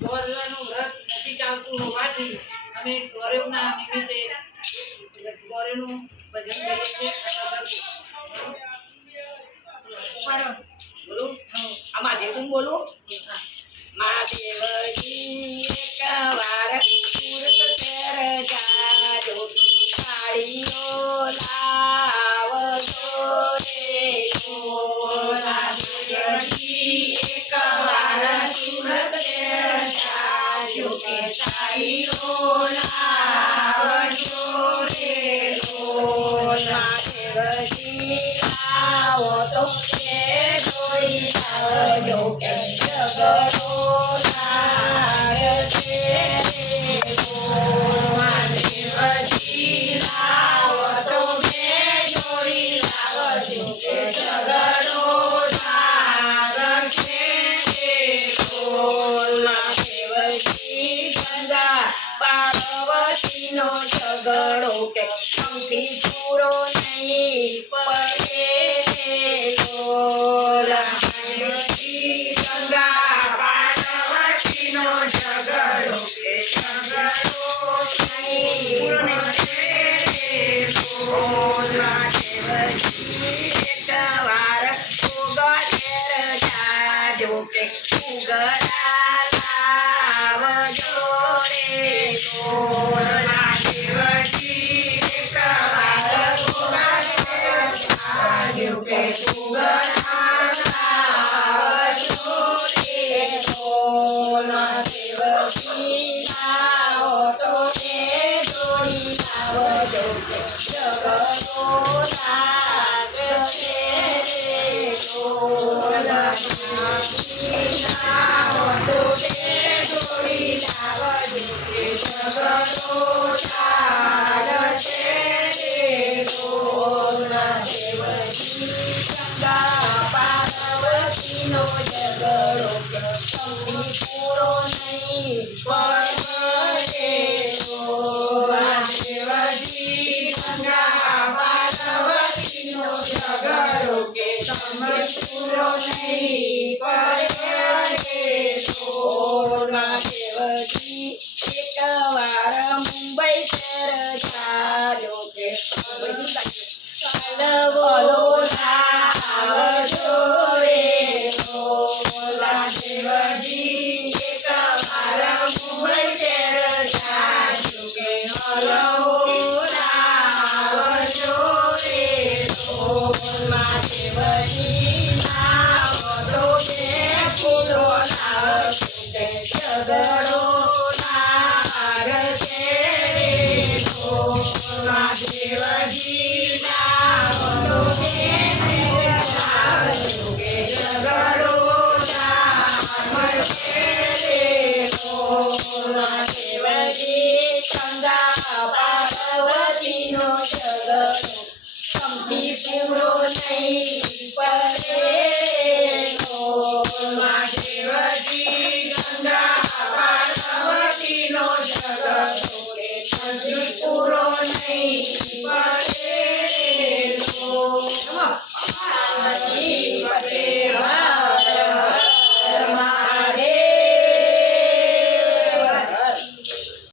ગોરવાનું વ્રત નથી ચાલતું હોવાથી અમે ગોરવના નિમિત્તે ગોરવનું ભજન કરીએ છીએ. બોલું આમાં જેવું બોલું મહાદેવજી એકવાર સુરત શહેર જાજો સાડીઓ લાવજો રે મહાદેવજી એકવાર સુરત શહેર જાજો કે સાડીઓ લાવજો રે મહાદેવજી લાવો તો કે જોઈ લાવજો કે જગડો મહાદેવજી લાવો તો કે જોઈ લાવજો કે જગડો મહાદેવજી ગંગા પાર્વતીનો ઝઘડો કે કંકી પૂરો નહીં પડે મહાદેવજી ગંગા પાર્વતીનો ઝઘડો કે ઝઘડો નહીં પડે મહાદેવજી એકવાર ઉગડેર જાજો કે ઉગડા લાવજો રે મહાદેવજી એકવાર ઉગડેર જાજો કે ઉગડા લાવજો રે મહાદેવજી લાવો તો કે જોડી લાવજો કે જગડો લાગશે રે લાવો તો કે જોડી લાવજો કે જગડો લાગશે રે મહાદેવજી ગંગા પાર્વતીનો ઝઘડો કે કંકી પૂરો નહીં પડે મહાદેવજી ગંગા પાર્વતીનો ઝઘડો કે કંકી પૂરો નહીં પડે મહાદેવજી એકવાર મુંબઈ શહેર જાજો કે બોલો આવજો રે મહાદેવજી એકવાર મુંબઈ શહેર જાજો કે આવજો રે મહાદેવજી લાવો તો કે પૂરો લાવજો કે ઝઘડો લાગશે રે મહાદેવજી લાવો તો કે લાવજો કે ઝઘડો લાગશે રે મહાદેવજી ગંગા પાર્વતીનો ઝઘડો કંકી પૂરો નહીં પડે મહાદેવજી ગંગા પાર્વતીનો ઝઘડો કે કંકી પૂરો નહીં